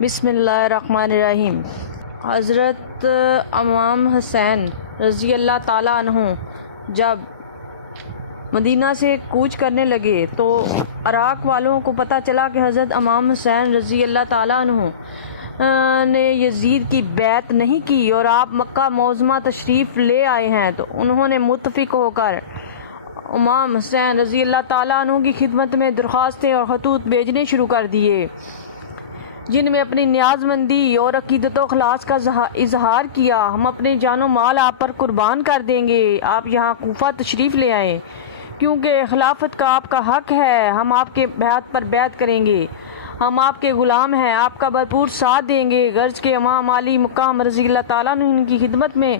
بسم اللہ الرحمن الرحیم۔ حضرت امام حسین رضی اللہ تعالیٰ عنہ جب مدینہ سے کوچ کرنے لگے تو عراق والوں کو پتہ چلا کہ حضرت امام حسین رضی اللہ تعالیٰ عنہ نے یزید کی بیعت نہیں کی اور آپ مکہ معظمہ تشریف لے آئے ہیں، تو انہوں نے متفق ہو کر امام حسین رضی اللہ تعالیٰ عنہ کی خدمت میں درخواستیں اور خطوط بھیجنے شروع کر دیے، جن میں اپنی نیاز مندی اور عقیدت و اخلاص کا اظہار کیا۔ ہم اپنے جان و مال آپ پر قربان کر دیں گے، آپ یہاں کوفہ تشریف لے آئیں، کیونکہ خلافت کا آپ کا حق ہے۔ ہم آپ کے بیعت پر بیعت کریں گے، ہم آپ کے غلام ہیں، آپ کا بھرپور ساتھ دیں گے۔ غرض کے امام علی مقام رضی اللہ تعالیٰ عنہ ان کی خدمت میں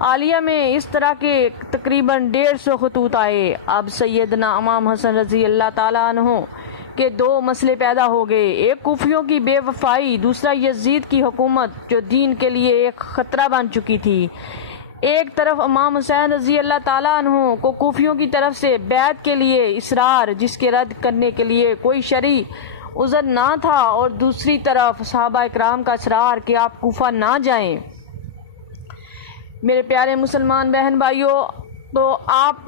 عالیہ میں اس طرح کے تقریباً 150 خطوط آئے۔ اب سیدنا امام حسن رضی اللہ تعالیٰ عنہ کے دو مسئلے پیدا ہو گئے، ایک کوفیوں کی بے وفائی، دوسرا یزید کی حکومت جو دین کے لیے ایک خطرہ بن چکی تھی۔ ایک طرف امام حسین رضی اللہ تعالیٰ عنہ کو کوفیوں کی طرف سے بیعت کے لیے اصرار، جس کے رد کرنے کے لیے کوئی شرعی عذر نہ تھا، اور دوسری طرف صحابہ اکرام کا اصرار کہ آپ کوفہ نہ جائیں۔ میرے پیارے مسلمان بہن بھائیوں، تو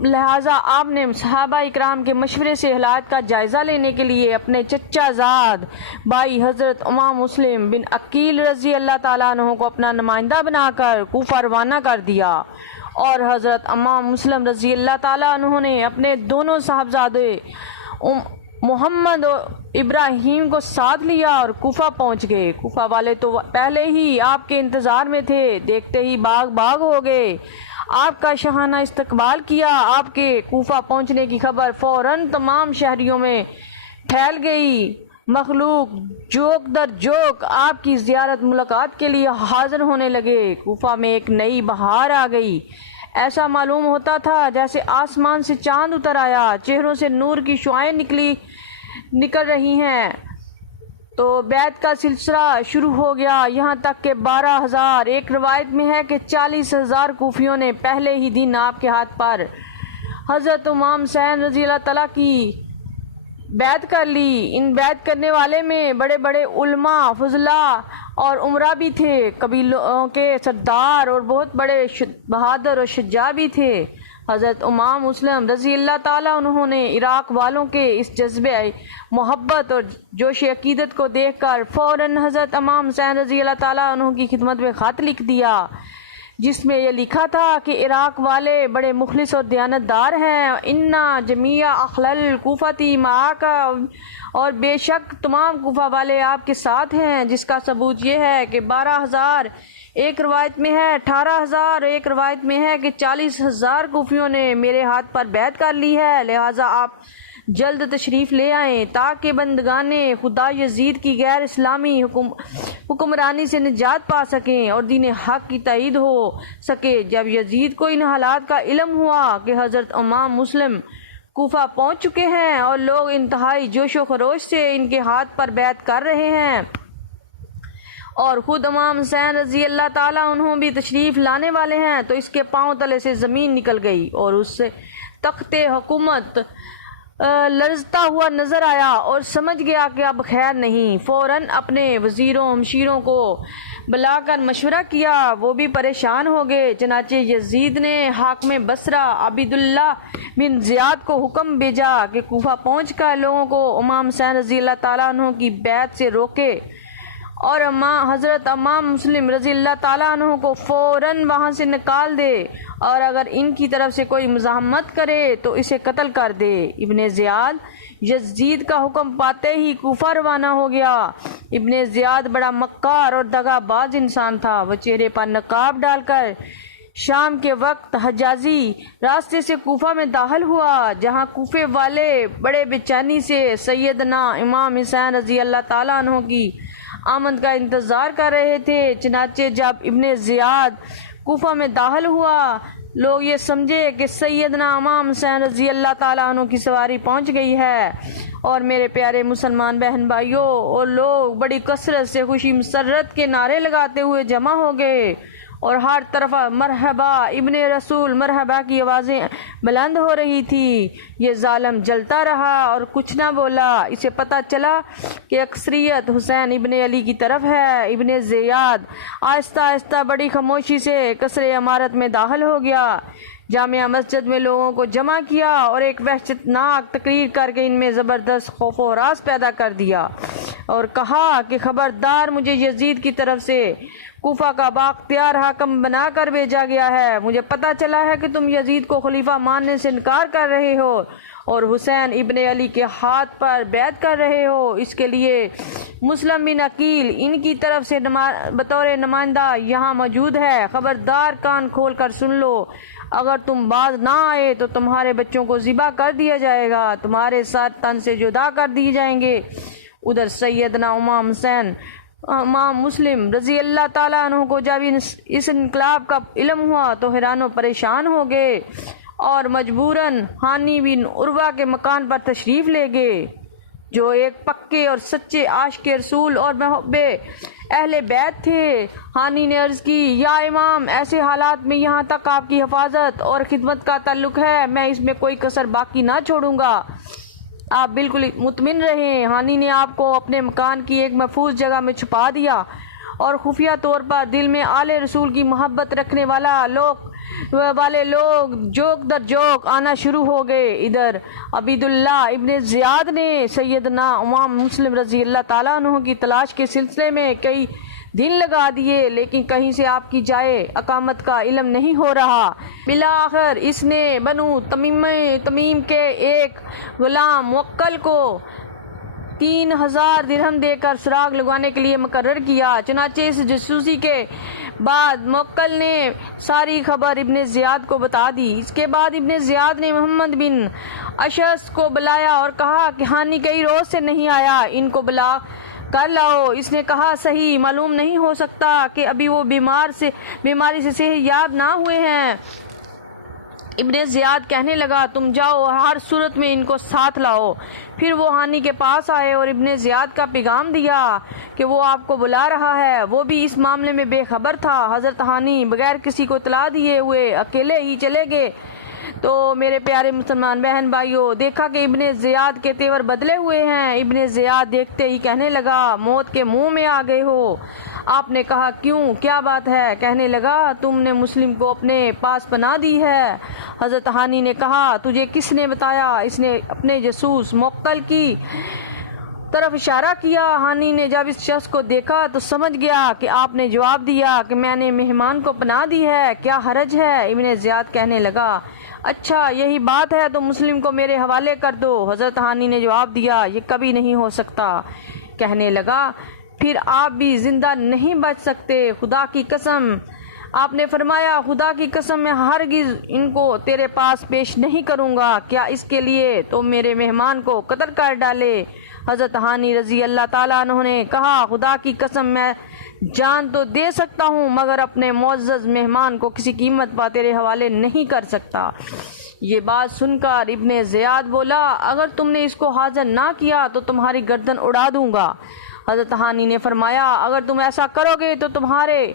لہٰذا آپ نے صحابہ اکرام کے مشورے سے حالات کا جائزہ لینے کے لیے اپنے چچا زاد بھائی حضرت امام مسلم بن عقیل رضی اللہ تعالیٰ عنہ کو اپنا نمائندہ بنا کر کوفہ روانہ کر دیا، اور حضرت امام مسلم رضی اللہ تعالیٰ عنہ نے اپنے دونوں صاحبزادے محمد و ابراہیم کو ساتھ لیا اور کوفہ پہنچ گئے۔ کوفہ والے تو پہلے ہی آپ کے انتظار میں تھے، دیکھتے ہی باغ ہو گئے، آپ کا شاہانہ استقبال کیا۔ آپ کے کوفہ پہنچنے کی خبر فوراً تمام شہریوں میں پھیل گئی۔ مخلوق جوک در جوک آپ کی زیارت ملاقات کے لیے حاضر ہونے لگے۔ کوفہ میں ایک نئی بہار آ گئی، ایسا معلوم ہوتا تھا جیسے آسمان سے چاند اتر آیا، چہروں سے نور کی شعائیں نکل رہی ہیں۔ تو بیعت کا سلسلہ شروع ہو گیا، یہاں تک کہ 12,000، ایک روایت میں ہے کہ 40,000 کوفیوں نے پہلے ہی دن آپ کے ہاتھ پر حضرت امام حسین رضی اللہ تعالیٰ کی بیعت کر لی۔ ان بیعت کرنے والے میں بڑے بڑے علماء، فضلاء اور عمرا بھی تھے، قبیلوں کے سردار اور بہت بڑے بہادر اور شجاع بھی تھے۔ حضرت امام مسلم رضی اللہ تعالیٰ انہوں نے عراق والوں کے اس جذبہ محبت اور جوش عقیدت کو دیکھ کر فوراً حضرت امام حسین رضی اللہ تعالیٰ عنہ کی خدمت میں خط لکھ دیا، جس میں یہ لکھا تھا کہ عراق والے بڑے مخلص اور دیانتدار ہیں، انا جمیع اہل الکوفۃ معک، اور بے شک تمام کوفہ والے آپ کے ساتھ ہیں، جس کا ثبوت یہ ہے کہ 12,000، ایک روایت میں ہے 18,000، ایک روایت میں ہے کہ 40,000 کوفیوں نے میرے ہاتھ پر بیعت کر لی ہے، لہٰذا آپ جلد تشریف لے آئیں تاکہ بندگان خدا یزید کی غیر اسلامی حکمرانی سے نجات پا سکیں اور دین حق کی تائید ہو سکے۔ جب یزید کو ان حالات کا علم ہوا کہ حضرت امام مسلم کوفہ پہنچ چکے ہیں اور لوگ انتہائی جوش و خروش سے ان کے ہاتھ پر بیعت کر رہے ہیں، اور خود امام حسین رضی اللہ تعالیٰ عنہ بھی تشریف لانے والے ہیں، تو اس کے پاؤں تلے سے زمین نکل گئی اور اس سے تخت حکومت لرزتا ہوا نظر آیا اور سمجھ گیا کہ اب خیر نہیں۔ فوراً اپنے وزیروں ہمشیروں کو بلا کر مشورہ کیا، وہ بھی پریشان ہو گئے۔ چنانچہ یزید نے حاکم بصرہ عبیداللہ بن زیاد کو حکم بھیجا کہ کوفہ پہنچ کر لوگوں کو امام حسین رضی اللہ تعالیٰ عنہ کی بیعت سے روکے، اور حضرت امام مسلم رضی اللہ تعالیٰ عنہ کو فوراً وہاں سے نکال دے، اور اگر ان کی طرف سے کوئی مزاحمت کرے تو اسے قتل کر دے۔ ابن زیاد یزید کا حکم پاتے ہی کوفہ روانہ ہو گیا۔ ابن زیاد بڑا مکار اور دغا باز انسان تھا، وہ چہرے پر نقاب ڈال کر شام کے وقت حجازی راستے سے کوفہ میں داخل ہوا، جہاں کوفے والے بڑے بے چینی سے سیدنا امام حسین رضی اللہ تعالیٰ عنہ کی آمد کا انتظار کر رہے تھے۔ چنانچہ جب ابن زیاد کوفہ میں داخل ہوا، لوگ یہ سمجھے کہ سیدنا امام حسین رضی اللہ تعالیٰ عنہ کی سواری پہنچ گئی ہے، اور میرے پیارے مسلمان بہن بھائیوں، اور لوگ بڑی کثرت سے خوشی مسرت کے نعرے لگاتے ہوئے جمع ہو گئے، اور ہر طرف مرحبا ابن رسول مرحبا کی آوازیں بلند ہو رہی تھی۔ یہ ظالم جلتا رہا اور کچھ نہ بولا۔ اسے پتہ چلا کہ اکثریت حسین ابن علی کی طرف ہے۔ ابن زیاد آہستہ آہستہ بڑی خاموشی سے قصر عمارت میں داخل ہو گیا، جامع مسجد میں لوگوں کو جمع کیا اور ایک وحشتناک تقریر کر کے ان میں زبردست خوف و ہراس پیدا کر دیا اور کہا کہ خبردار، مجھے یزید کی طرف سے کوفہ کا بااختیار حاکم بنا کر بھیجا گیا ہے۔ مجھے پتہ چلا ہے کہ تم یزید کو خلیفہ ماننے سے انکار کر رہے ہو اور حسین ابن علی کے ہاتھ پر بیعت کر رہے ہو۔ اس کے لیے مسلم بن عقیل ان کی طرف سے بطور نمائندہ یہاں موجود ہے۔ خبردار، کان کھول کر سن لو، اگر تم باز نہ آئے تو تمہارے بچوں کو ذبح کر دیا جائے گا، تمہارے ساتھ تن سے جدا کر دیے جائیں گے۔ ادھر سیدنا امام حسین امام مسلم رضی اللہ تعالیٰ عنہ کو جب اس انقلاب کا علم ہوا تو حیران و پریشان ہو گئے اور مجبوراً ہانی بن عروہ کے مکان پر تشریف لے گئے، جو ایک پکے اور سچے عاشق رسول اور محب اہل بیت تھے۔ ہانی نے عرض کی، یا امام، ایسے حالات میں یہاں تک آپ کی حفاظت اور خدمت کا تعلق ہے، میں اس میں کوئی کسر باقی نہ چھوڑوں گا، آپ بالکل مطمئن رہیں۔ ہانی نے آپ کو اپنے مکان کی ایک محفوظ جگہ میں چھپا دیا اور خفیہ طور پر دل میں آل رسول کی محبت رکھنے والے لوگ جوک در جوک آنا شروع ہو گئے۔ ادھر عبیداللہ ابن زیاد نے سیدنا امام مسلم رضی اللہ تعالیٰ عنہ کی تلاش کے سلسلے میں کئی دن لگا دیے، لیکن کہیں سے آپ کی جائے اقامت کا علم نہیں ہو رہا۔ بالآخر اس نے بنو تمیم کے ایک غلام موکل کو 3000 درہم دے کر سراغ لگوانے کے لیے مقرر کیا۔ چنانچہ اس جاسوسی کے بعد موکل نے ساری خبر ابن زیاد کو بتا دی۔ اس کے بعد ابن زیاد نے محمد بن اشعث کو بلایا اور کہا کہ ہانی کئی روز سے نہیں آیا، ان کو بلا کر لاؤ۔ اس نے کہا، صحیح معلوم نہیں ہو سکتا کہ ابھی وہ بیماری سے صحت یاب نہ ہوئے ہیں۔ ابن زیاد کہنے لگا، تم جاؤ، ہر صورت میں ان کو ساتھ لاؤ۔ پھر وہ ہانی کے پاس آئے اور ابن زیاد کا پیغام دیا کہ وہ آپ کو بلا رہا ہے۔ وہ بھی اس معاملے میں بے خبر تھا۔ حضرت ہانی بغیر کسی کو اطلاع دیے ہوئے اکیلے ہی چلے گئے۔ تو میرے پیارے مسلمان بہن بھائیوں، دیکھا کہ ابن زیاد کے تیور بدلے ہوئے ہیں۔ ابن زیاد دیکھتے ہی کہنے لگا، موت کے منہ میں آ گئے ہو۔ آپ نے کہا، کیوں، کیا بات ہے؟ کہنے لگا، تم نے مسلم کو اپنے پاس پناہ دی ہے۔ حضرت ہانی نے کہا، تجھے کس نے بتایا؟ اس نے اپنے جاسوس موکل کی طرف اشارہ کیا۔ ہانی نے جب اس شخص کو دیکھا تو سمجھ گیا کہ آپ نے جواب دیا کہ میں نے مہمان کو پناہ دی ہے، کیا حرج ہے؟ ابن زیاد کہنے لگا، اچھا یہی بات ہے تو مسلم کو میرے حوالے کر دو۔ حضرت ہانی نے جواب دیا، یہ کبھی نہیں ہو سکتا۔ کہنے لگا، پھر آپ بھی زندہ نہیں بچ سکتے، خدا کی قسم۔ آپ نے فرمایا، خدا کی قسم میں ہرگز ان کو تیرے پاس پیش نہیں کروں گا، کیا اس کے لیے تو میرے مہمان کو قتل کر ڈالے۔ حضرت ہانی رضی اللہ تعالیٰ عنہ نے کہا، خدا کی قسم میں جان تو دے سکتا ہوں مگر اپنے معزز مہمان کو کسی قیمت پر تیرے حوالے نہیں کر سکتا۔ یہ بات سن کر ابن زیاد بولا، اگر تم نے اس کو حاضر نہ کیا تو تمہاری گردن اڑا دوں گا۔ حضرت ہانی نے فرمایا، اگر تم ایسا کرو گے تو تمہارے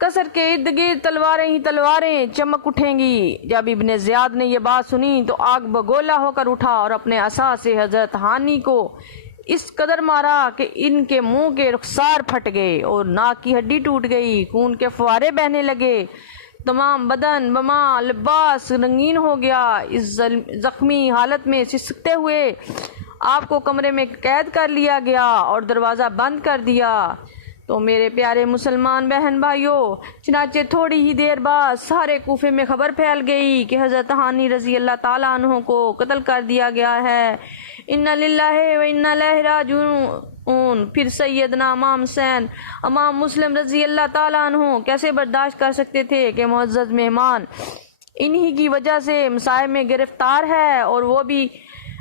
قصر کے ارد گرد تلواریں ہی تلواریں چمک اٹھیں گی۔ جب ابن زیاد نے یہ بات سنی تو آگ بگولا ہو کر اٹھا اور اپنے عصا سے حضرت ہانی کو اس قدر مارا کہ ان کے منہ کے رخسار پھٹ گئے اور ناک کی ہڈی ٹوٹ گئی، خون کے فوارے بہنے لگے، تمام بدن بما لباس رنگین ہو گیا۔ اس زخمی حالت میں سسکتے ہوئے آپ کو کمرے میں قید کر لیا گیا اور دروازہ بند کر دیا۔ تو میرے پیارے مسلمان بہن بھائیوں، چنانچہ تھوڑی ہی دیر بعد سارے کوفے میں خبر پھیل گئی کہ حضرت ہانی رضی اللہ تعالیٰ عنہ کو قتل کر دیا گیا ہے۔ انا للہ و انا الیہ راجعون۔ پھر سیدنا امام حسین امام مسلم رضی اللہ تعالیٰ عنہ کیسے برداشت کر سکتے تھے کہ معزز مہمان انہی کی وجہ سے مصائب میں گرفتار ہے اور وہ بھی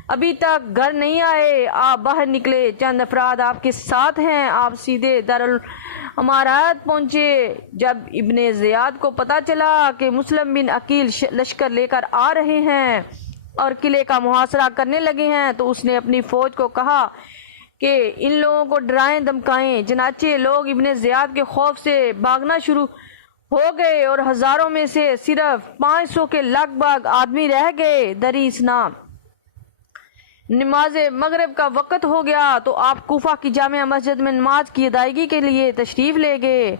ابھی تک گھر نہیں آئے۔ آپ باہر نکلے، چند افراد آپ کے ساتھ ہیں، آپ سیدھے دارالامارات پہنچے۔ جب ابن زیاد کو پتہ چلا کہ مسلم بن عقیل لشکر لے کر آ رہے ہیں اور قلعے کا محاصرہ کرنے لگے ہیں تو اس نے اپنی فوج کو کہا کہ ان لوگوں کو ڈرائیں دھمکائیں۔ چنانچہ لوگ ابن زیاد کے خوف سے بھاگنا شروع ہو گئے اور ہزاروں میں سے صرف 500 کے لگ بھگ آدمی رہ گئے۔ درسنا نماز مغرب کا وقت ہو گیا تو آپ کوفہ کی جامع مسجد میں نماز کی ادائیگی کے لیے تشریف لے گئے۔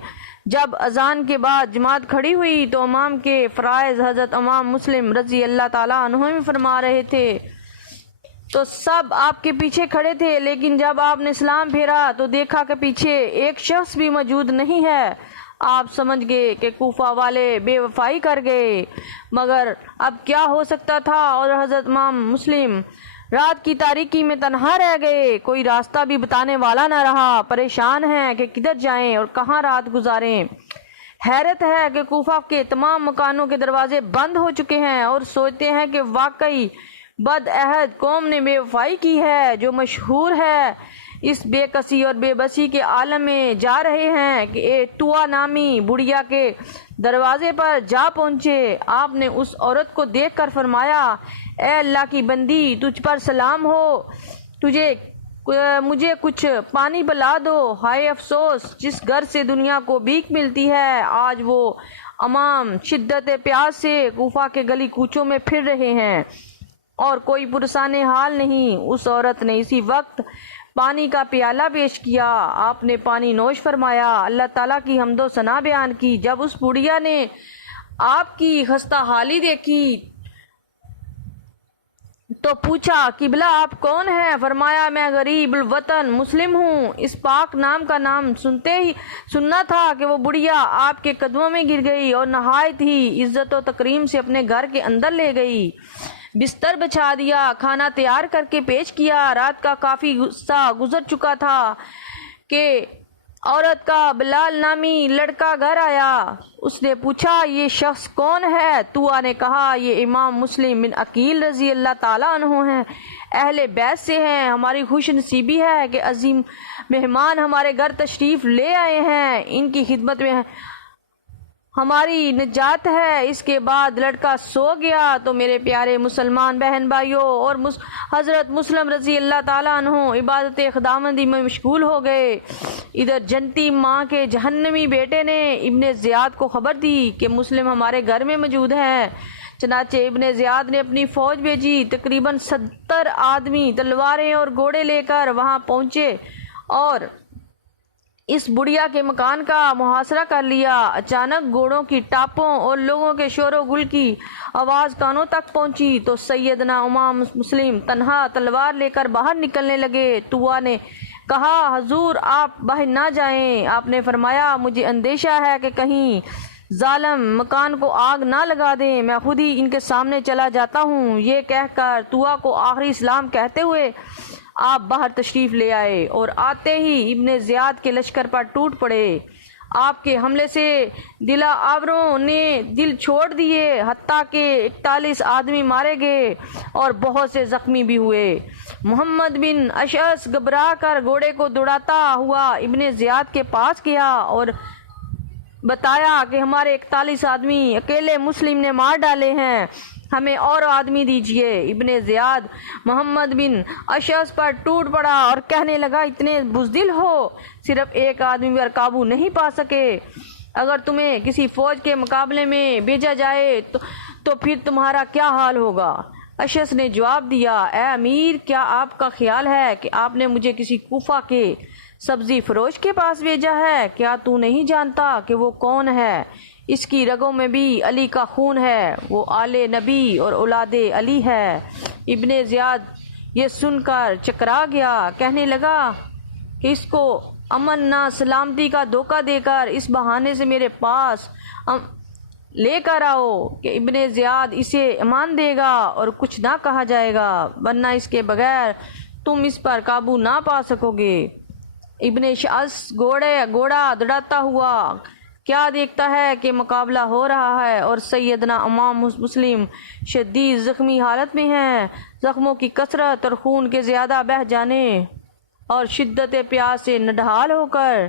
جب اذان کے بعد جماعت کھڑی ہوئی تو امام کے فرائض حضرت امام مسلم رضی اللہ تعالیٰ عنہ بھی فرما رہے تھے تو سب آپ کے پیچھے کھڑے تھے، لیکن جب آپ نے سلام پھیرا تو دیکھا کہ پیچھے ایک شخص بھی موجود نہیں ہے۔ آپ سمجھ گئے کہ کوفہ والے بے وفائی کر گئے، مگر اب کیا ہو سکتا تھا، اور حضرت امام مسلم رات کی تاریکی میں تنہا رہ گئے، کوئی راستہ بھی بتانے والا نہ رہا، پریشان ہیں کہ کدھر جائیں اور کہاں رات گزاریں۔ حیرت ہے کہ کوفہ کے تمام مکانوں کے دروازے بند ہو چکے ہیں اور سوچتے ہیں کہ واقعی بد عہد قوم نے بے وفائی کی ہے، جو مشہور ہے۔ اس بے کسی اور بے بسی کے عالم میں جا رہے ہیں کہ ایک توا نامی بڑھیا کے دروازے پر جا پہنچے۔ آپ نے اس عورت کو دیکھ کر فرمایا، اے اللہ کی بندی، تجھ پر سلام ہو، مجھے کچھ پانی پلا دو۔ ہائے افسوس، جس گھر سے دنیا کو بھیک ملتی ہے، آج وہ امام شدت پیاس سے کوفہ کے گلی کوچوں میں پھر رہے ہیں اور کوئی پرسان حال نہیں۔ اس عورت نے اسی وقت پانی کا پیالہ پیش کیا، آپ نے پانی نوش فرمایا، اللہ تعالیٰ کی حمد و ثنا بیان کی۔ جب اس بڑھیا نے آپ کی خستہ حالی دیکھی تو پوچھا، قبلہ آپ کون ہیں؟ فرمایا، میں غریب الوطن مسلم ہوں۔ اس پاک نام کا نام سننا تھا کہ وہ بڑھیا آپ کے قدموں میں گر گئی اور نہایت ہی عزت و تکریم سے اپنے گھر کے اندر لے گئی، بستر بچھا دیا، کھانا تیار کر کے پیش کیا۔ رات کا کافی غصہ گزر چکا تھا کہ عورت کا بلال نامی لڑکا گھر آیا۔ اس نے پوچھا، یہ شخص کون ہے؟ توا نے کہا، یہ امام مسلم بن عقیل رضی اللہ تعالیٰ عنہ ہیں، اہل بیت سے ہیں۔ ہماری خوش نصیبی ہے کہ عظیم مہمان ہمارے گھر تشریف لے آئے ہیں، ان کی خدمت میں ہماری نجات ہے۔ اس کے بعد لڑکا سو گیا تو میرے پیارے مسلمان بہن بھائیوں اور حضرت مسلم رضی اللہ تعالیٰ عنہ عبادت خداوندی میں مشغول ہو گئے۔ ادھر جنتی ماں کے جہنمی بیٹے نے ابن زیاد کو خبر دی کہ مسلم ہمارے گھر میں موجود ہے۔ چنانچہ ابن زیاد نے اپنی فوج بھیجی، تقریباً 70 آدمی تلواریں اور گھوڑے لے کر وہاں پہنچے اور اس بڑھیا کے مکان کا محاصرہ کر لیا۔ اچانک گھوڑوں کی ٹاپوں اور لوگوں کے شور و گل کی آواز کانوں تک پہنچی تو سیدنا امام مسلم تنہا تلوار لے کر باہر نکلنے لگے۔ توا نے کہا، حضور آپ باہر نہ جائیں۔ آپ نے فرمایا، مجھے اندیشہ ہے کہ کہیں ظالم مکان کو آگ نہ لگا دیں، میں خود ہی ان کے سامنے چلا جاتا ہوں۔ یہ کہہ کر توا کو آخری سلام کہتے ہوئے آپ باہر تشریف لے آئے اور آتے ہی ابن زیاد کے لشکر پر ٹوٹ پڑے۔ آپ کے حملے سے دلہ آوروں نے دل چھوڑ دیے، حتیٰ کہ 41 آدمی مارے گئے اور بہت سے زخمی بھی ہوئے۔ محمد بن اشعث گھبرا کر گھوڑے کو دوڑاتا ہوا ابن زیاد کے پاس گیا اور بتایا کہ ہمارے 41 آدمی اکیلے مسلم نے مار ڈالے ہیں، ہمیں اور آدمی دیجیے۔ ابن زیاد محمد بن اشعث پر ٹوٹ پڑا اور کہنے لگا، اتنے بزدل ہو، صرف ایک آدمی پر قابو نہیں پا سکے، اگر تمہیں کسی فوج کے مقابلے میں بھیجا جائے تو پھر تمہارا کیا حال ہوگا؟ اشعث نے جواب دیا، اے امیر، کیا آپ کا خیال ہے کہ آپ نے مجھے کسی کوفہ کے سبزی فروش کے پاس بھیجا ہے؟ کیا تو نہیں جانتا کہ وہ کون ہے؟ اس کی رگوں میں بھی علی کا خون ہے، وہ آل نبی اور اولاد علی ہے۔ ابن زیاد یہ سن کر چکرا گیا، کہنے لگا کہ اس کو امن نہ سلامتی کا دھوکہ دے کر اس بہانے سے میرے پاس لے کر آؤ کہ ابن زیاد اسے امان دے گا اور کچھ نہ کہا جائے گا، ورنہ اس کے بغیر تم اس پر قابو نہ پا سکو گے۔ ابن اشعث گھوڑا دوڑاتا ہوا کیا دیکھتا ہے کہ مقابلہ ہو رہا ہے اور سیدنا امام مسلم شدید زخمی حالت میں ہیں۔ زخموں کی کثرت اور خون کے زیادہ بہہ جانے اور شدت پیاس سے نڈھال ہو کر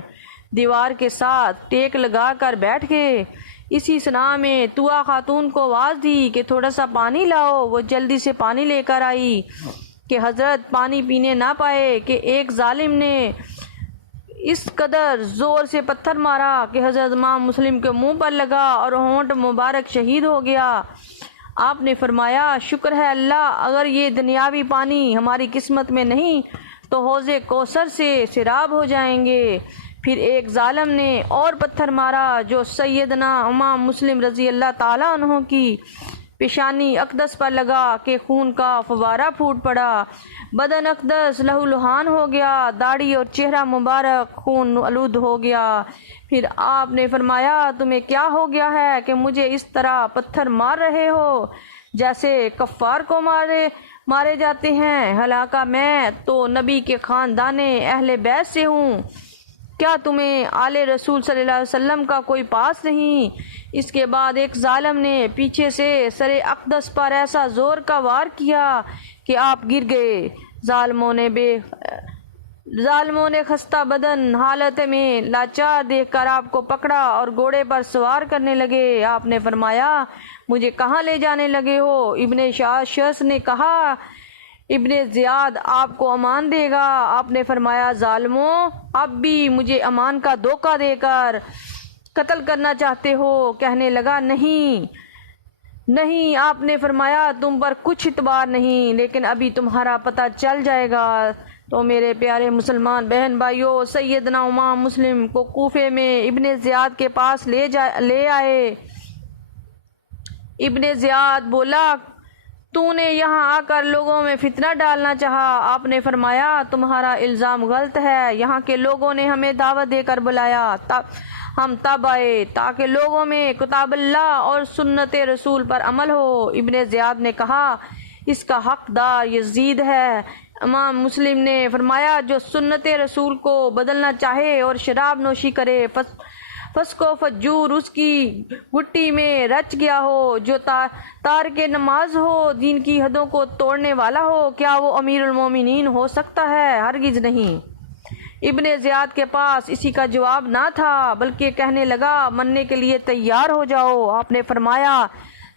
دیوار کے ساتھ ٹیک لگا کر بیٹھ گئے۔ اسی صنع میں توا خاتون کو آواز دی کہ تھوڑا سا پانی لاؤ۔ وہ جلدی سے پانی لے کر آئی کہ حضرت پانی پینے نہ پائے کہ ایک ظالم نے اس قدر زور سے پتھر مارا کہ حضرت امام مسلم کے منہ پر لگا اور ہونٹ مبارک شہید ہو گیا۔ آپ نے فرمایا شکر ہے اللہ، اگر یہ دنیاوی پانی ہماری قسمت میں نہیں تو حوض کوثر سے سیراب ہو جائیں گے۔ پھر ایک ظالم نے اور پتھر مارا جو سیدنا امام مسلم رضی اللہ تعالیٰ عنہ کی پیشانی اقدس پر لگا کہ خون کا فوارہ پھوٹ پڑا، بدن اقدس لہو لہان ہو گیا، داڑھی اور چہرہ مبارک خون آلود ہو گیا۔ پھر آپ نے فرمایا تمہیں کیا ہو گیا ہے کہ مجھے اس طرح پتھر مار رہے ہو جیسے کفار کو مارے جاتے ہیں؟ حالانکہ میں تو نبی کے خاندان اہل بیت سے ہوں، کیا تمہیں آل رسول صلی اللہ علیہ وسلم کا کوئی پاس نہیں؟ اس کے بعد ایک ظالم نے پیچھے سے سر اقدس پر ایسا زور کا وار کیا کہ آپ گر گئے۔ ظالموں نے خستہ بدن حالت میں لاچار دیکھ کر آپ کو پکڑا اور گھوڑے پر سوار کرنے لگے۔ آپ نے فرمایا مجھے کہاں لے جانے لگے ہو؟ ابن شخص نے کہا ابن زیاد آپ کو امان دے گا۔ آپ نے فرمایا ظالموں، اب بھی مجھے امان کا دھوکہ دے کر قتل کرنا چاہتے ہو؟ کہنے لگا نہیں۔ آپ نے فرمایا تم پر کچھ اعتبار نہیں، لیکن ابھی تمہارا پتہ چل جائے گا۔ تو میرے پیارے مسلمان بہن بھائیوں، سیدنا امام مسلم کو کوفے میں ابن زیاد کے پاس لے آئے۔ ابن زیاد بولا تو نے یہاں آ کر لوگوں میں فتنہ ڈالنا چاہا۔ آپ نے فرمایا تمہارا الزام غلط ہے، یہاں کے لوگوں نے ہمیں دعوت دے کر بلایا، ہم تب آئے تاکہ لوگوں میں کتاب اللہ اور سنت رسول پر عمل ہو۔ ابن زیاد نے کہا اس کا حقدار یزید ہے۔ امام مسلم نے فرمایا جو سنت رسول کو بدلنا چاہے اور شراب نوشی کرے، فسق و فجور اس کی گٹی میں رچ گیا ہو، جو تارک نماز ہو، دین کی حدوں کو توڑنے والا ہو، کیا وہ امیر المومنین ہو سکتا ہے؟ ہرگز نہیں۔ ابن زیاد کے پاس اسی کا جواب نہ تھا، بلکہ کہنے لگا مرنے کے لیے تیار ہو جاؤ۔ آپ نے فرمایا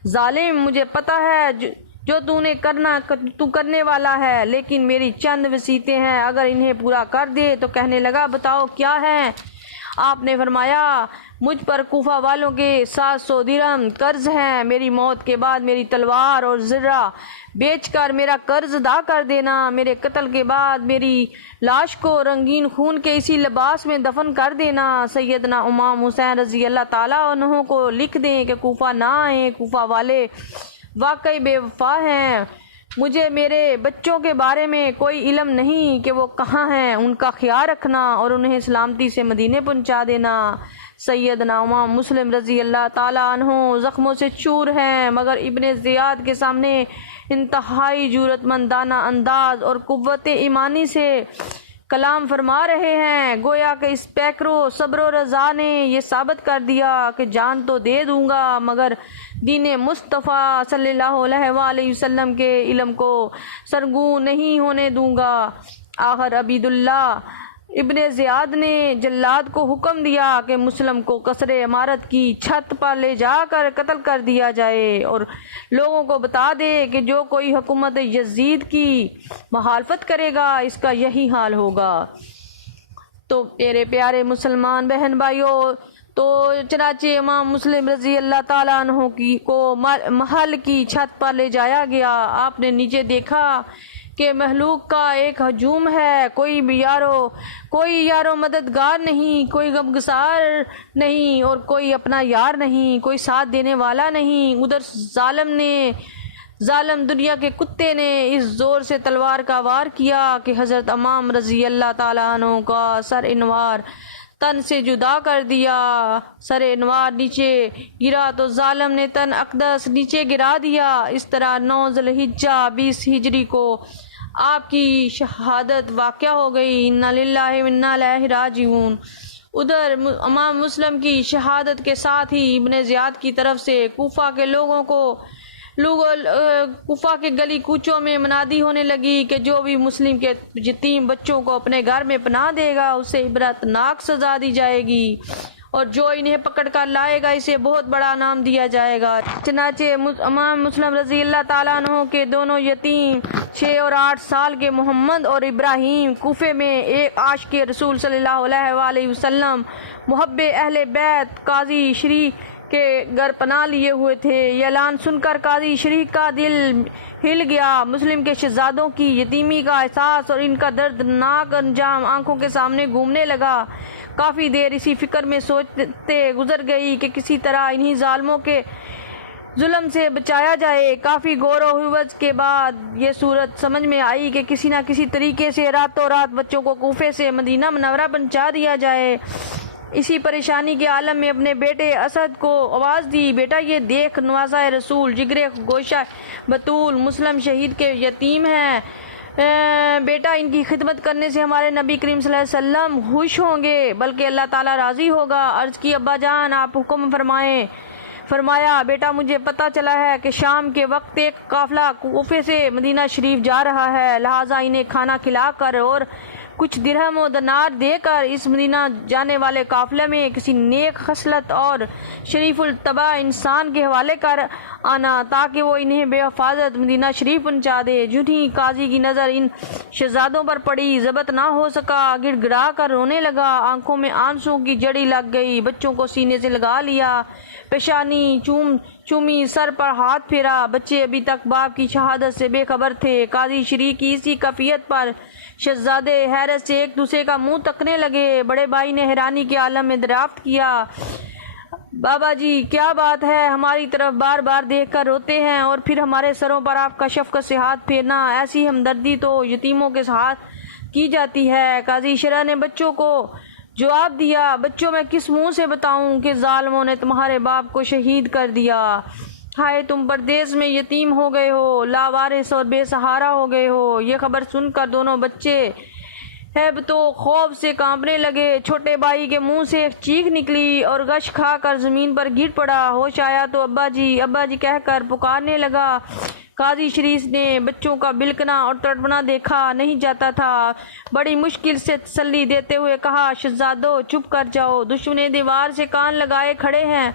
ظالم، مجھے پتہ ہے جو تو کرنے والا ہے، لیکن میری چند وصیتیں ہیں، اگر انہیں پورا کر دے تو۔ کہنے لگا بتاؤ کیا ہے؟ آپ نے فرمایا مجھ پر کوفہ والوں کے 700 درہم قرض ہیں، میری موت کے بعد میری تلوار اور زرہ بیچ کر میرا قرض ادا کر دینا، میرے قتل کے بعد میری لاش کو رنگین خون کے اسی لباس میں دفن کر دینا۔ سیدنا امام حسین رضی اللہ تعالیٰ عنہ کو لکھ دیں کہ کوفہ نہ آئیں، کوفہ والے واقعی بے وفا ہیں، مجھے میرے بچوں کے بارے میں کوئی علم نہیں کہ وہ کہاں ہیں، ان کا خیال رکھنا اور انہیں سلامتی سے مدینے پہنچا دینا۔ سیدنا امام مسلم رضی اللہ تعالیٰ عنہ زخموں سے چور ہیں، مگر ابن زیاد کے سامنے انتہائی جرأت مندانہ انداز اور قوت ایمانی سے کلام فرما رہے ہیں، گویا کہ اس پیکرو صبر و رضا نے یہ ثابت کر دیا کہ جان تو دے دوں گا مگر دین مصطفیٰ صلی اللہ علیہ وآلہ وسلم کے علم کو سرنگوں نہیں ہونے دوں گا۔ آخر عبیداللہ ابن زیاد نے جلاد کو حکم دیا کہ مسلم کو قصر عمارت کی چھت پر لے جا کر قتل کر دیا جائے اور لوگوں کو بتا دے کہ جو کوئی حکومت یزید کی مخالفت کرے گا اس کا یہی حال ہوگا۔ تو میرے پیارے مسلمان بہن بھائیوں، تو چنانچہ امام مسلم رضی اللہ تعالیٰ عنہ کو محل کی چھت پر لے جایا گیا۔ آپ نے نیچے دیکھا کہ مخلوق کا ایک ہجوم ہے، کوئی یارو مددگار نہیں، کوئی غمگسار نہیں اور کوئی اپنا یار نہیں، کوئی ساتھ دینے والا نہیں۔ ادھر ظالم دنیا کے کتے نے اس زور سے تلوار کا وار کیا کہ حضرت امام رضی اللہ تعالیٰ عنہ کا سر انوار تن سے جدا کر دیا۔ سر انوار نیچے گرا تو ظالم نے تن اقدس نیچے گرا دیا۔ اس طرح 9 ذی الحجہ 20 ہجری کو آپ کی شہادت واقع ہو گئی۔ انا للہ و انا الیہ راجعون۔ ادھر امام مسلم کی شہادت کے ساتھ ہی ابن زیاد کی طرف سے کوفہ کے گلی کوچوں میں منادی ہونے لگی کہ جو بھی مسلم کے یتیم بچوں کو اپنے گھر میں پناہ دے گا اسے عبرتناک سزا دی جائے گی، اور جو انہیں پکڑ کر لائے گا اسے بہت بڑا انعام دیا جائے گا۔ چنانچہ امام مسلم رضی اللہ تعالیٰ عنہ کے دونوں یتیم 6 اور 8 سال کے محمد اور ابراہیم کوفے میں ایک عاشق رسول صلی اللہ علیہ وآلہ وسلم محب اہل بیت قاضی شریح کے گھر پناہ لیے ہوئے تھے۔ یہ اعلان سن کر قاضی شریح کا دل ہل گیا۔ مسلم کے شہزادوں کی یتیمی کا احساس اور ان کا دردناک انجام آنکھوں کے سامنے گھومنے لگا۔ کافی دیر اسی فکر میں سوچتے گزر گئی کہ کسی طرح انہی ظالموں کے ظلم سے بچایا جائے۔ کافی غور و خوض کے بعد یہ صورت سمجھ میں آئی کہ کسی نہ کسی طریقے سے راتوں رات بچوں کو کوفے سے مدینہ منورہ پہنچا دیا جائے۔ اسی پریشانی کے عالم میں اپنے بیٹے اسد کو آواز دی، بیٹا یہ دیکھ نوازہ رسول جگر گوشہ بطول مسلم شہید کے یتیم ہیں، بیٹا ان کی خدمت کرنے سے ہمارے نبی کریم صلی اللہ علیہ وسلم خوش ہوں گے بلکہ اللہ تعالیٰ راضی ہوگا۔ عرض کی ابا جان آپ حکم فرمائیں۔ فرمایا بیٹا مجھے پتہ چلا ہے کہ شام کے وقت ایک قافلہ کوفے سے مدینہ شریف جا رہا ہے، لہٰذا انہیں کھانا کھلا کر اور کچھ درہم و دینار دے کر اس مدینہ جانے والے قافلے میں کسی نیک خصلت اور شریف الطبع انسان کے حوالے کر آنا تاکہ وہ انہیں بے حفاظت مدینہ شریف پہنچا دے۔ جنہی قاضی کی نظر ان شہزادوں پر پڑی ضبط نہ ہو سکا، گڑ گڑا کر رونے لگا، آنکھوں میں آنسوں کی جڑی لگ گئی، بچوں کو سینے سے لگا لیا، پیشانی چومی، سر پر ہاتھ پھیرا۔ بچے ابھی تک باپ کی شہادت سے بے خبر تھے۔ قاضی شریح کی اسی کیفیت پر شہزادے حیرت سے ایک دوسرے کا منہ تکنے لگے۔ بڑے بھائی نے حیرانی کے عالم میں دریافت کیا، بابا جی کیا بات ہے؟ ہماری طرف بار بار دیکھ کر روتے ہیں اور پھر ہمارے سروں پر آپ کا شفقت سے ہاتھ پھیرنا، ایسی ہمدردی تو یتیموں کے ساتھ کی جاتی ہے۔ قاضی شرح نے بچوں کو جواب دیا، بچوں میں کس منہ سے بتاؤں کہ ظالموں نے تمہارے باپ کو شہید کر دیا، ہائے تم پردیس میں یتیم ہو گئے ہو، لاوارث اور بے سہارا ہو گئے ہو۔ یہ خبر سن کر دونوں بچے ہیبت و خوف سے کانپنے لگے۔ چھوٹے بھائی کے منہ سے ایک چیخ نکلی اور غش کھا کر زمین پر گر پڑا۔ ہوش آیا تو ابا جی کہہ کر پکارنے لگا۔ قاضی شریف نے بچوں کا بلکنا اور تڑپنا دیکھا نہیں جاتا تھا، بڑی مشکل سے تسلی دیتے ہوئے کہا، شہزادو چپ کر جاؤ، دشمن دیوار سے کان لگائے کھڑے ہیں،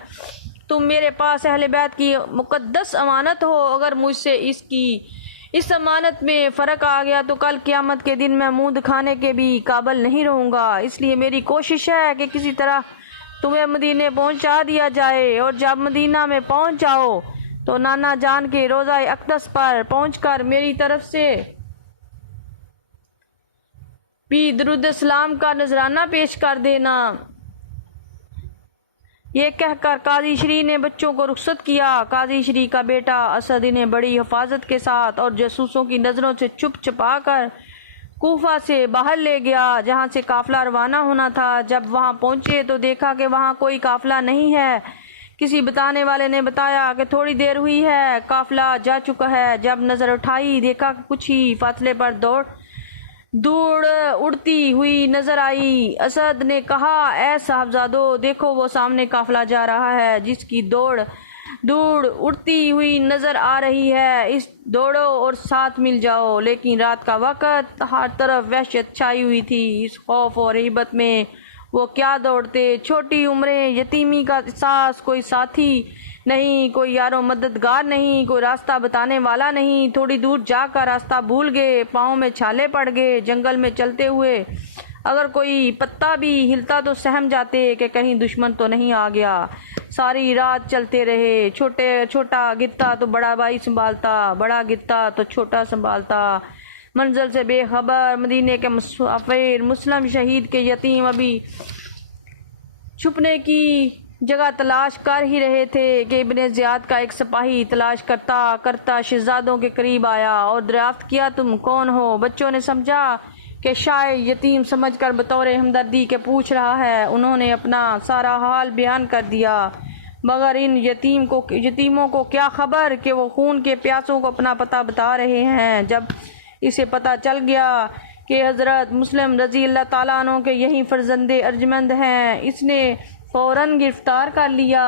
تم میرے پاس اہل بیت کی مقدس امانت ہو، اگر مجھ سے اس امانت میں فرق آ گیا تو کل قیامت کے دن میں منہ دکھانے کے بھی قابل نہیں رہوں گا، اس لیے میری کوشش ہے کہ کسی طرح تمہیں مدینے پہنچا دیا جائے، اور جب مدینہ میں پہنچ جاؤ تو نانا جان کے روضہ اقدس پر پہنچ کر میری طرف سے بھی درود السلام کا نذرانہ پیش کر دینا۔ یہ کہہ کر قاضی شریح نے بچوں کو رخصت کیا۔ قاضی شریح کا بیٹا اسد انہیں بڑی حفاظت کے ساتھ اور جاسوسوں کی نظروں سے چھپ چھپا کر کوفہ سے باہر لے گیا جہاں سے قافلہ روانہ ہونا تھا۔ جب وہاں پہنچے تو دیکھا کہ وہاں کوئی قافلہ نہیں ہے۔ کسی بتانے والے نے بتایا کہ تھوڑی دیر ہوئی ہے قافلہ جا چکا ہے۔ جب نظر اٹھائی دیکھا کہ کچھ ہی فاصلے پر دوڑ اڑتی ہوئی نظر آئی۔ اسد نے کہا، اے صاحبزادو دیکھو وہ سامنے قافلہ جا رہا ہے جس کی دوڑ اڑتی ہوئی نظر آ رہی ہے، اس دوڑو اور ساتھ مل جاؤ۔ لیکن رات کا وقت، ہر طرف وحشت چھائی ہوئی تھی، اس خوف اور ہیبت میں وہ کیا دوڑتے، چھوٹی عمریں، یتیمی کا احساس، کوئی ساتھی نہیں، کوئی یار و مددگار نہیں، کوئی راستہ بتانے والا نہیں۔ تھوڑی دور جا کر راستہ بھول گئے، پاؤں میں چھالے پڑ گئے۔ جنگل میں چلتے ہوئے اگر کوئی پتا بھی ہلتا تو سہم جاتے کہ کہیں دشمن تو نہیں آ گیا۔ ساری رات چلتے رہے، چھوٹا گرتا تو بڑا بھائی سنبھالتا، بڑا گرتا تو چھوٹا سنبھالتا۔ منزل سے بے خبر مدینے کے مسافر مسلم شہید کے یتیم ابھی چھپنے کی جگہ تلاش کر ہی رہے تھے کہ ابن زیاد کا ایک سپاہی تلاش کرتا شہزادوں کے قریب آیا اور دریافت کیا، تم کون ہو؟ بچوں نے سمجھا کہ شاید یتیم سمجھ کر بطور ہمدردی کے پوچھ رہا ہے۔ انہوں نے اپنا سارا حال بیان کر دیا، مگر ان یتیموں کو کیا خبر کہ وہ خون کے پیاسوں کو اپنا پتہ بتا رہے ہیں۔ جب اسے پتہ چل گیا کہ حضرت مسلم رضی اللہ تعالیٰ عنہ کے یہی فرزند ارجمند ہیں، اس نے فوراً گرفتار کر لیا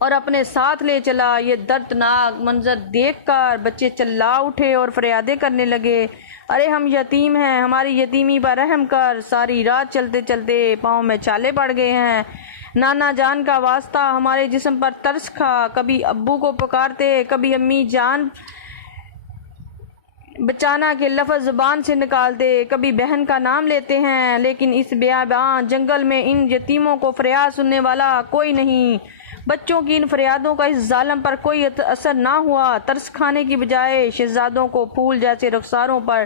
اور اپنے ساتھ لے چلا۔ یہ دردناک منظر دیکھ کر بچے چلا اٹھے اور فریادیں کرنے لگے، ارے ہم یتیم ہیں، ہماری یتیمی پر رحم کر، ساری رات چلتے چلتے پاؤں میں چھالے پڑ گئے ہیں، نانا جان کا واسطہ ہمارے جسم پر ترس کھا۔ کبھی ابو کو پکارتے، کبھی امی جان بچانا کے لفظ زبان سے نکالتے، کبھی بہن کا نام لیتے ہیں، لیکن اس بیابان جنگل میں ان یتیموں کو فریاد سننے والا کوئی نہیں۔ بچوں کی ان فریادوں کا اس ظالم پر کوئی اثر نہ ہوا۔ ترس کھانے کی بجائے شہزادوں کو پھول جیسے رخساروں پر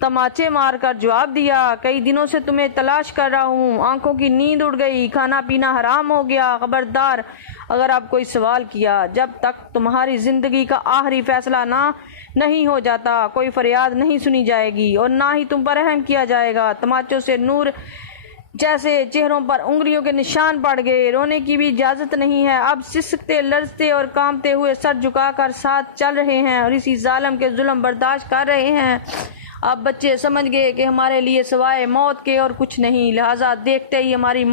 تماچے مار کر جواب دیا، کئی دنوں سے تمہیں تلاش کر رہا ہوں، آنکھوں کی نیند اڑ گئی، کھانا پینا حرام ہو گیا، خبردار اگر آپ کوئی سوال کیا، جب تک تمہاری زندگی کا آخری فیصلہ نہیں ہو جاتا، کوئی فریاد نہیں سنی جائے گی اور نہ ہی تم پر رحم کیا جائے گا۔ تماچوں سے نور جیسے چہروں پر انگلیوں کے نشان پڑ گئے، رونے کی بھی اجازت نہیں ہے، اب سسکتے، لرزتے اور کانپتے ہوئے سر جھکا کر ساتھ چل رہے ہیں اور اسی ظالم کے ظلم برداشت کر رہے ہیں۔ اب بچے سمجھ گئے کہ ہمارے لیے سوائے موت کے اور کچھ نہیں، لہٰذا دیکھتے ہیں ہماری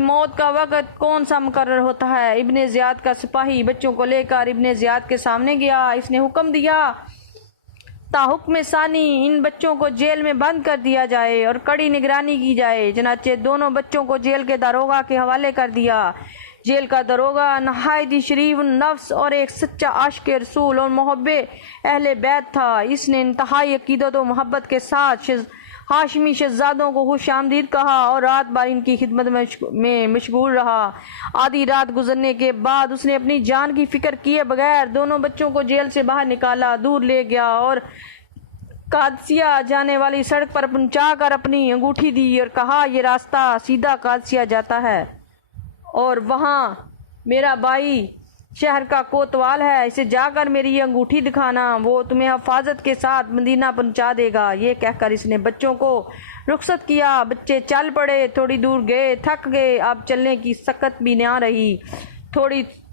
موت کا وقت کون سا مقرر ہوتا ہے۔ ابن زیاد کا سپاہی بچوں کو لے کر ابن زیاد کے سامنے گیا، اس نے حکم دیا تا حکم ثانی ان بچوں کو جیل میں بند کر دیا جائے اور کڑی نگرانی کی جائے۔ چنانچہ دونوں بچوں کو جیل کے داروغہ کے حوالے کر دیا۔ جیل کا داروغہ نہایت ہی شریف النفس اور ایک سچا عاشق رسول اور محب اہل بیت تھا۔ اس نے انتہائی عقیدت و محبت کے ساتھ ہاشمی شہزادوں کو خوش آمدید کہا اور رات بھر ان کی خدمت میں مشغول رہا۔ آدھی رات گزرنے کے بعد اس نے اپنی جان کی فکر کیے بغیر دونوں بچوں کو جیل سے باہر نکالا، دور لے گیا اور قادسیہ جانے والی سڑک پر پہنچا کر اپنی انگوٹھی دی اور کہا، یہ راستہ سیدھا قادسیہ جاتا ہے اور وہاں میرا بھائی شہر کا کوتوال ہے، اسے جا کر میری یہ انگوٹھی دکھانا، وہ تمہیں حفاظت کے ساتھ مدینہ پہنچا دے گا۔ یہ کہہ کر اس نے بچوں کو رخصت کیا۔ بچے چل پڑے، تھوڑی دور گئے، تھک گئے، اب چلنے کی سکت بھی نہ رہی،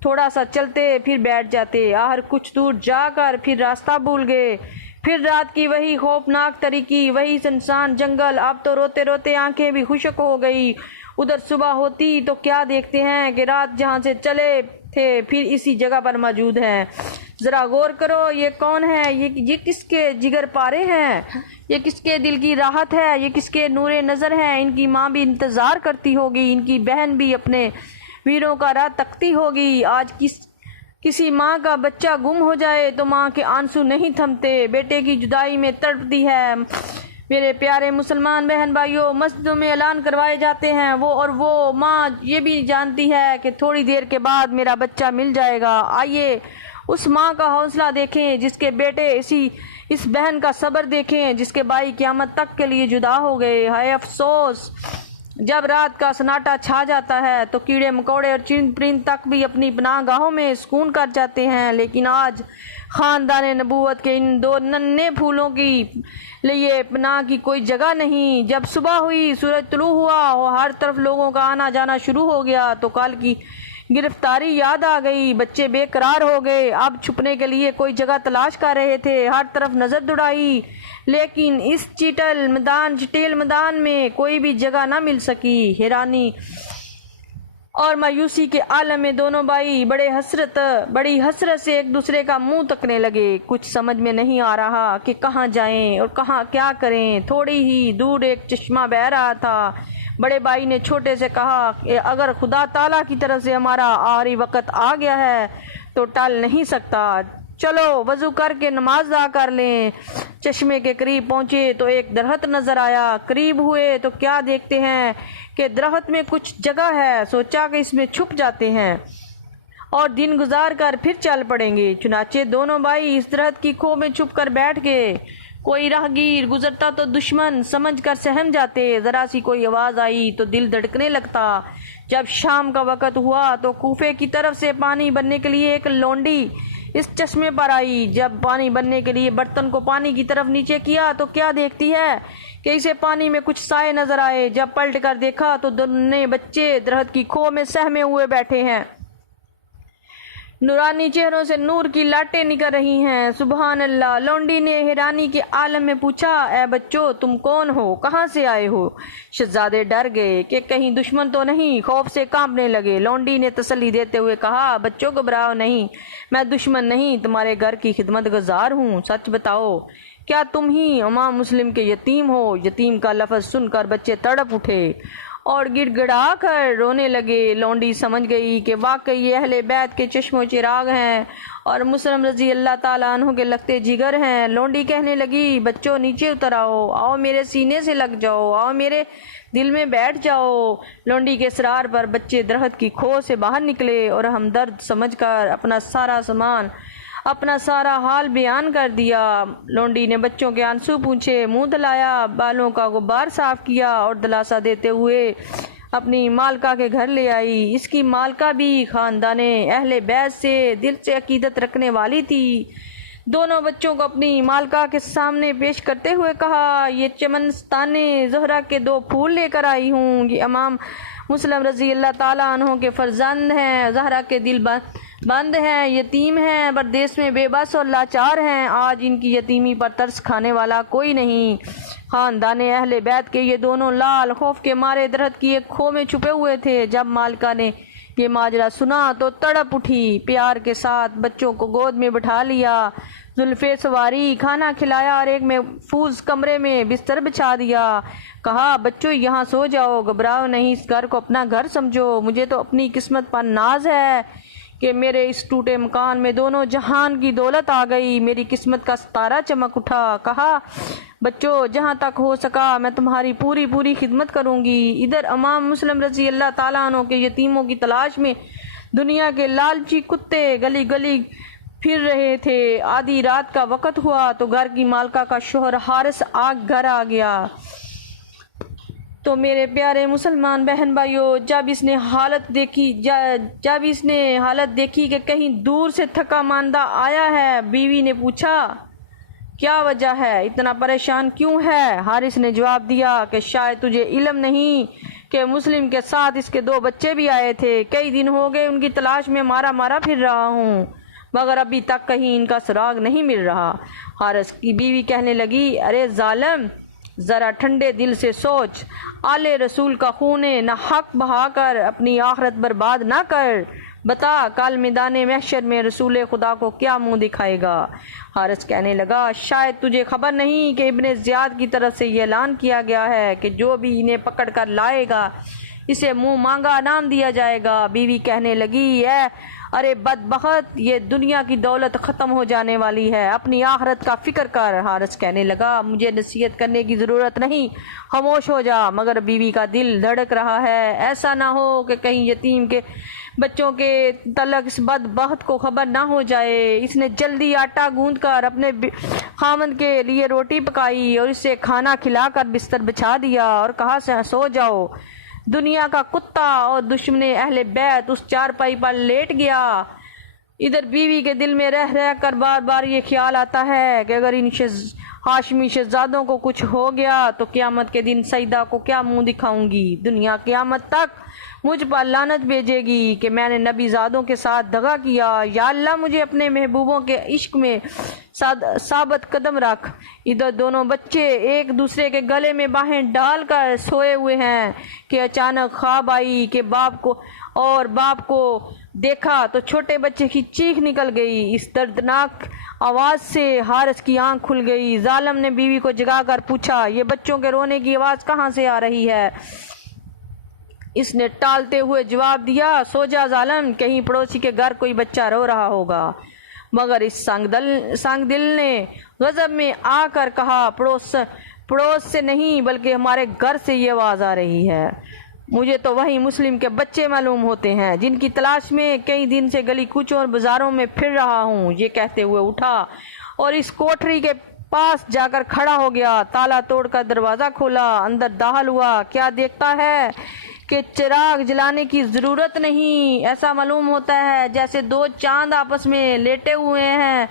تھوڑا سا چلتے پھر بیٹھ جاتے، آخر کچھ دور جا کر پھر راستہ بھول گئے۔ پھر رات کی وہی خوفناک تاریکی، وہی سنسان جنگل، اب تو روتے روتے آنکھیں بھی خشک ہو گئی۔ ادھر صبح ہوتی تو کیا دیکھتے ہیں کہ رات جہاں سے چلے تھے پھر اسی جگہ پر موجود ہیں۔ ذرا غور کرو، یہ کون ہے؟ یہ کس کے جگر پارے ہیں؟ یہ کس کے دل کی راحت ہے؟ یہ کس کے نور نظر ہیں؟ ان کی ماں بھی انتظار کرتی ہوگی، ان کی بہن بھی اپنے ویروں کا راہ تکتی ہوگی۔ آج کسی ماں کا بچہ گم ہو جائے تو ماں کے آنسو نہیں تھمتے، بیٹے کی جدائی میں تڑپتی ہے۔ میرے پیارے مسلمان بہن بھائیوں، مسجدوں میں اعلان کروائے جاتے ہیں، وہ ماں یہ بھی جانتی ہے کہ تھوڑی دیر کے بعد میرا بچہ مل جائے گا۔ آئیے اس ماں کا حوصلہ دیکھیں جس کے بیٹے اس بہن کا صبر دیکھیں جس کے بھائی قیامت تک کے لیے جدا ہو گئے۔ ہائے افسوس، جب رات کا سناٹا چھا جاتا ہے تو کیڑے مکوڑے اور چرند پرند تک بھی اپنی پناہ گاہوں میں سکون کر جاتے ہیں، لیکن آج خاندان نبوت کے ان دو ننھے پھولوں کی لیے پناہ کی کوئی جگہ نہیں۔ جب صبح ہوئی، سورج طلوع ہوا اور ہر طرف لوگوں کا آنا جانا شروع ہو گیا تو کل کی گرفتاری یاد آ گئی۔ بچے بے قرار ہو گئے، اب چھپنے کے لیے کوئی جگہ تلاش کر رہے تھے، ہر طرف نظر دوڑائی، لیکن اس چٹیل میدان میں کوئی بھی جگہ نہ مل سکی۔ حیرانی اور مایوسی کے عالم میں دونوں بھائی بڑی حسرت سے ایک دوسرے کا منہ تکنے لگے۔ کچھ سمجھ میں نہیں آ رہا کہ کہاں جائیں اور کیا کریں۔ تھوڑی ہی دور ایک چشمہ بہہ رہا تھا۔ بڑے بھائی نے چھوٹے سے کہا کہ اگر خدا تعالیٰ کی طرف سے ہمارا آخری وقت آ گیا ہے تو ٹل نہیں سکتا، چلو وضو کر کے نماز ادا کر لیں۔ چشمے کے قریب پہنچے تو ایک درخت نظر آیا، قریب ہوئے تو کیا دیکھتے ہیں کہ درخت میں کچھ جگہ ہے، سوچا کہ اس میں چھپ جاتے ہیں اور دن گزار کر پھر چل پڑیں گے۔ چنانچہ دونوں بھائی اس درخت کی کھو میں چھپ کر بیٹھ گئے۔ کوئی راہگیر گزرتا تو دشمن سمجھ کر سہم جاتے، ذرا سی کوئی آواز آئی تو دل دھڑکنے لگتا۔ جب شام کا وقت ہوا تو کوفے کی طرف سے پانی بھرنے کے لیے ایک لونڈی اس چشمے پر آئی۔ جب پانی بھرنے کے لیے برتن کو پانی کی طرف نیچے کیا تو کیا دیکھتی ہے کہ اسے پانی میں کچھ سائے نظر آئے۔ جب پلٹ کر دیکھا تو دونوں بچے درخت کی کھو میں سہمے ہوئے بیٹھے ہیں، نورانی چہروں سے نور کی لاٹیں نکل رہی ہیں۔ سبحان اللہ! لونڈی نے حیرانی کے عالم میں پوچھا، اے بچوں، تم کون ہو؟ کہاں سے آئے ہو؟ شہزادے ڈر گئے کہ کہیں دشمن تو نہیں، خوف سے کانپنے لگے۔ لونڈی نے تسلی دیتے ہوئے کہا، بچوں گھبراؤ نہیں، میں دشمن نہیں، تمہارے گھر کی خدمت گزار ہوں۔ سچ بتاؤ، کیا تم ہی امام مسلم کے یتیم ہو؟ یتیم کا لفظ سن کر بچے تڑپ اٹھے اور گڑ گڑا کر رونے لگے۔ لونڈی سمجھ گئی کہ واقعی یہ اہل بیت کے چشم و چراغ ہیں اور مسلم رضی اللہ تعالیٰ عنہ کے لگتے جگر ہیں۔ لونڈی کہنے لگی، بچوں نیچے اتر آؤ، آؤ میرے سینے سے لگ جاؤ، آؤ میرے دل میں بیٹھ جاؤ۔ لونڈی کے اصرار پر بچے درخت کی کھو سے باہر نکلے اور ہمدرد سمجھ کر اپنا سارا حال بیان کر دیا۔ لونڈی نے بچوں کے آنسو پوچھے، منہ دھلایا، بالوں کا غبار صاف کیا اور دلاسا دیتے ہوئے اپنی مالکہ کے گھر لے آئی۔ اس کی مالکہ بھی خاندان اہل بیت سے دل سے عقیدت رکھنے والی تھی۔ دونوں بچوں کو اپنی مالکہ کے سامنے پیش کرتے ہوئے کہا، یہ چمنستان زہرہ کے 2 پھول لے کر آئی ہوں۔ یہ امام مسلم رضی اللہ تعالیٰ عنہ کے فرزند ہیں۔ زہرہ کے دل بند ہیں، یتیم ہیں، پردیس میں بے بس اور لاچار ہیں۔ آج ان کی یتیمی پر ترس کھانے والا کوئی نہیں۔ خاندان اہل بیت کے یہ دونوں لال خوف کے مارے درخت کی ایک کھو میں چھپے ہوئے تھے۔ جب مالکہ نے یہ ماجرا سنا تو تڑپ اٹھی، پیار کے ساتھ بچوں کو گود میں بٹھا لیا، زلفیں سواری، کھانا کھلایا اور ایک محفوظ کمرے میں بستر بچھا دیا۔ کہا، بچوں یہاں سو جاؤ، گھبراؤ نہیں، اس گھر کو اپنا گھر سمجھو۔ مجھے تو اپنی قسمت پر ناز ہے کہ میرے اس ٹوٹے مکان میں دونوں جہان کی دولت آ گئی، میری قسمت کا ستارہ چمک اٹھا۔ کہا، بچوں جہاں تک ہو سکا میں تمہاری پوری خدمت کروں گی۔ ادھر امام مسلم رضی اللہ تعالیٰ عنہ کے یتیموں کی تلاش میں دنیا کے لالچی کتے گلی گلی پھر رہے تھے۔ آدھی رات کا وقت ہوا تو گھر کی مالکہ کا شوہر حارث گھر آ گیا۔ تو میرے پیارے مسلمان بہن بھائیوں، جب اس نے حالت دیکھی کہ کہیں دور سے تھکا ماندہ آیا ہے، بیوی نے پوچھا، کیا وجہ ہے، اتنا پریشان کیوں ہے؟ حارث نے جواب دیا کہ شاید تجھے علم نہیں کہ مسلم کے ساتھ اس کے 2 بچے بھی آئے تھے، کئی دن ہو گئے ان کی تلاش میں مارا پھر رہا ہوں، مگر ابھی تک کہیں ان کا سراغ نہیں مل رہا۔ حارث کی بیوی کہنے لگی، ارے ظالم، ذرا ٹھنڈے دل سے سوچ، آل رسول کا خون نہ حق بہا کر اپنی آخرت برباد نہ کر، بتا کل میدان محشر میں رسول خدا کو کیا منہ دکھائے گا؟ حارث کہنے لگا، شاید تجھے خبر نہیں کہ ابن زیاد کی طرف سے یہ اعلان کیا گیا ہے کہ جو بھی انہیں پکڑ کر لائے گا اسے منہ مانگا انعام دیا جائے گا۔ بیوی کہنے لگی، ارے بدبخت، یہ دنیا کی دولت ختم ہو جانے والی ہے، اپنی آخرت کا فکر کر۔ حارث کہنے لگا، مجھے نصیحت کرنے کی ضرورت نہیں، خاموش ہو جا، مگر بیوی کا دل دھڑک رہا ہے، ایسا نہ ہو کہ کہیں یتیم کے بچوں کے تعلق اس بدبخت کو خبر نہ ہو جائے۔ اس نے جلدی آٹا گوندھ کر اپنے خامند کے لیے روٹی پکائی اور اسے کھانا کھلا کر بستر بچھا دیا اور کہا، سو جاؤ۔ دنیا کا کتا اور دشمن اہل بیت اس چارپائی پر لیٹ گیا۔ ادھر بیوی کے دل میں رہ کر بار بار یہ خیال آتا ہے کہ اگر ان ہاشمی شہزادوں کو کچھ ہو گیا تو قیامت کے دن سیدہ کو کیا منہ دکھاؤں گی؟ دنیا قیامت تک مجھ پر لعنت بھیجے گی کہ میں نے نبی زادوں کے ساتھ دغا کیا۔ یا اللہ، مجھے اپنے محبوبوں کے عشق میں ثابت قدم رکھ۔ ادھر دونوں بچے ایک دوسرے کے گلے میں باہیں ڈال کر سوئے ہوئے ہیں کہ اچانک خواب آئی کہ باپ کو دیکھا تو چھوٹے بچے کی چیخ نکل گئی۔ اس دردناک آواز سے حارث کی آنکھ کھل گئی۔ ظالم نے بیوی کو جگا کر پوچھا، یہ بچوں کے رونے کی آواز کہاں سے آ رہی ہے؟ اس نے ٹالتے ہوئے جواب دیا، سو جا ظالم، کہیں پڑوسی کے گھر کوئی بچہ رو رہا ہوگا۔ مگر اس سنگ دل نے غضب میں آ کر کہا، پڑوس سے نہیں بلکہ ہمارے گھر سے یہ آواز آ رہی ہے۔ مجھے تو وہی مسلم کے بچے معلوم ہوتے ہیں جن کی تلاش میں کئی دن سے گلی کوچوں اور بازاروں میں پھر رہا ہوں۔ یہ کہتے ہوئے اٹھا اور اس کوٹری کے پاس جا کر کھڑا ہو گیا، تالا توڑ کر دروازہ کھولا، اندر داخل ہوا۔ کیا دیکھتا ہے کہ چراغ جلانے کی ضرورت نہیں، ایسا معلوم ہوتا ہے جیسے 2 چاند آپس میں لیٹے ہوئے ہیں۔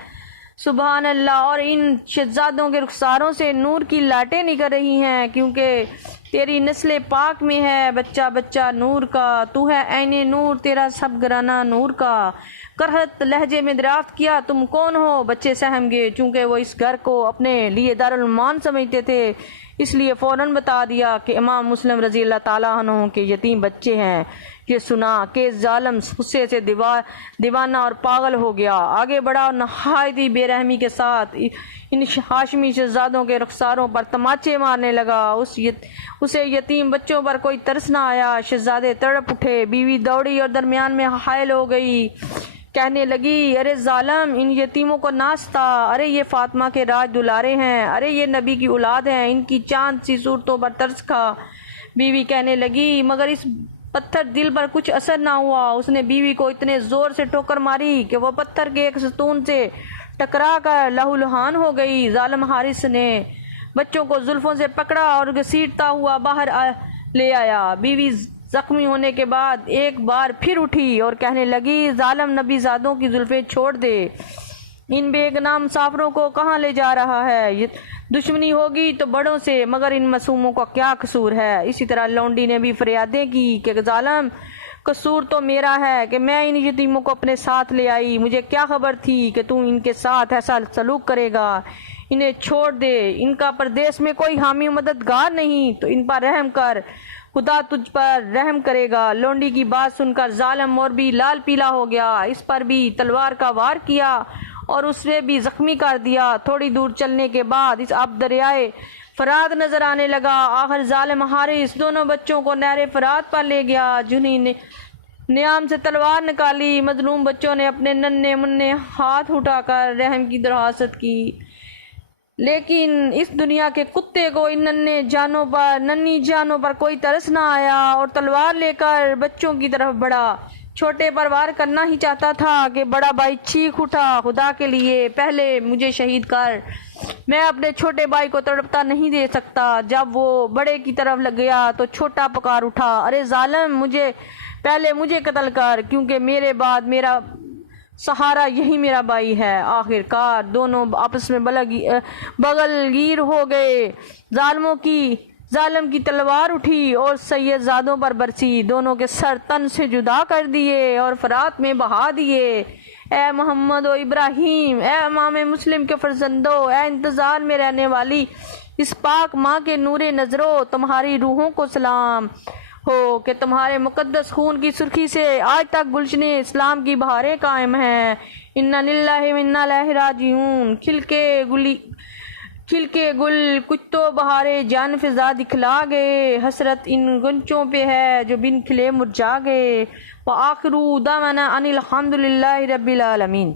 سبحان اللہ، اور ان شہزادوں کے رخساروں سے نور کی لاٹیں نکل رہی ہیں، کیونکہ تیری نسل پاک میں ہے بچہ نور کا، تو ہے عین نور، تیرا سب گھرانہ نور کا۔ کرہت لہجے میں دریافت کیا، تم کون ہو؟ بچے سہم گئے، چونکہ وہ اس گھر کو اپنے لیے دارالمان سمجھتے تھے۔ اس لیے فوراً بتا دیا کہ امام مسلم رضی اللہ تعالیٰ عنہ کے یتیم بچے ہیں۔ یہ سنا کہ ظالم غصے سے دیوانہ اور پاگل ہو گیا، آگے بڑھا اور نہایت ہی بے رحمی کے ساتھ ان ہاشمی شہزادوں کے رخساروں پر تماچے مارنے لگا۔ اسے یتیم بچوں پر کوئی ترس نہ آیا، شہزادے تڑپ اٹھے، بیوی دوڑی اور درمیان میں حائل ہو گئی، کہنے لگی ارے ظالم، ان یتیموں کو ناستا، ارے یہ فاطمہ کے راج دلارے ہیں، ارے یہ نبی کی اولاد ہیں، ان کی چاند سی صورتوں پر ترس کھا۔ بیوی کہنے لگی مگر اس پتھر دل پر کچھ اثر نہ ہوا۔ اس نے بیوی کو اتنے زور سے ٹوکر ماری کہ وہ پتھر کے ایک ستون سے ٹکرا کر لہو لہان ہو گئی۔ ظالم حارث نے بچوں کو زلفوں سے پکڑا اور گھسیٹتا ہوا باہر لے آیا۔ بیوی زخمی ہونے کے بعد ایک بار پھر اٹھی اور کہنے لگی ظالم، نبی زادوں کی زلفیں چھوڑ دے، ان بے گناہ مسافروں کو کہاں لے جا رہا ہے؟ دشمنی ہوگی تو بڑوں سے، مگر ان معصوموں کا کیا قصور ہے؟ اسی طرح لونڈی نے بھی فریادیں کی کہ ظالم، قصور تو میرا ہے کہ میں ان یتیموں کو اپنے ساتھ لے آئی، مجھے کیا خبر تھی کہ تم ان کے ساتھ ایسا سلوک کرے گا؟ انہیں چھوڑ دے، ان کا پردیس میں کوئی حامی مددگار نہیں، تو ان پر رحم کر، خدا تجھ پر رحم کرے گا۔ لونڈی کی بات سن کر ظالم اور بھی لال پیلا ہو گیا، اس پر بھی تلوار کا وار کیا اور اسے بھی زخمی کر دیا۔ تھوڑی دور چلنے کے بعد اس اب دریائے فرات نظر آنے لگا۔ آخر ظالم حارث دونوں بچوں کو نہر فرات پر لے گیا، جنہیں نیام سے تلوار نکالی۔ مظلوم بچوں نے اپنے ننھے منھے ہاتھ اٹھا کر رحم کی درخواست کی، لیکن اس دنیا کے کتے کو ان ننھی جانوں پر کوئی ترس نہ آیا اور تلوار لے کر بچوں کی طرف بڑھا۔ چھوٹے پر وار کرنا ہی چاہتا تھا کہ بڑا بھائی چیخ اٹھا، خدا کے لیے پہلے مجھے شہید کر، میں اپنے چھوٹے بھائی کو تڑپتا نہیں دے سکتا۔ جب وہ بڑے کی طرف لگ گیا تو چھوٹا پکار اٹھا، ارے ظالم، پہلے مجھے قتل کر، کیونکہ میرے بعد میرا سہارا یہی میرا بھائی ہے۔ آخر کار دونوں آپس میں بغل گیر ہو گئے۔ ظالم کی تلوار اٹھی اور سید زادوں پر برسی، دونوں کے سر تن سے جدا کر دیے اور فرات میں بہا دیے۔ اے محمد و ابراہیم، اے امام مسلم کے فرزندو، اے انتظار میں رہنے والی اس پاک ماں کے نور نظروں، تمہاری روحوں کو سلام ہو کہ تمہارے مقدس خون کی سرخی سے آج تک گلشن اسلام کی بہاریں قائم ہیں۔ انا للہ و انا الیہ راجعون۔ کھل کے گل کچھ تو بہارے جان فضا دکھلا گئے، حسرت ان گنچوں پہ ہے جو بن کھلے مرجھا گئے۔ وآخر دعوانا ان الحمد للہ رب العالمین۔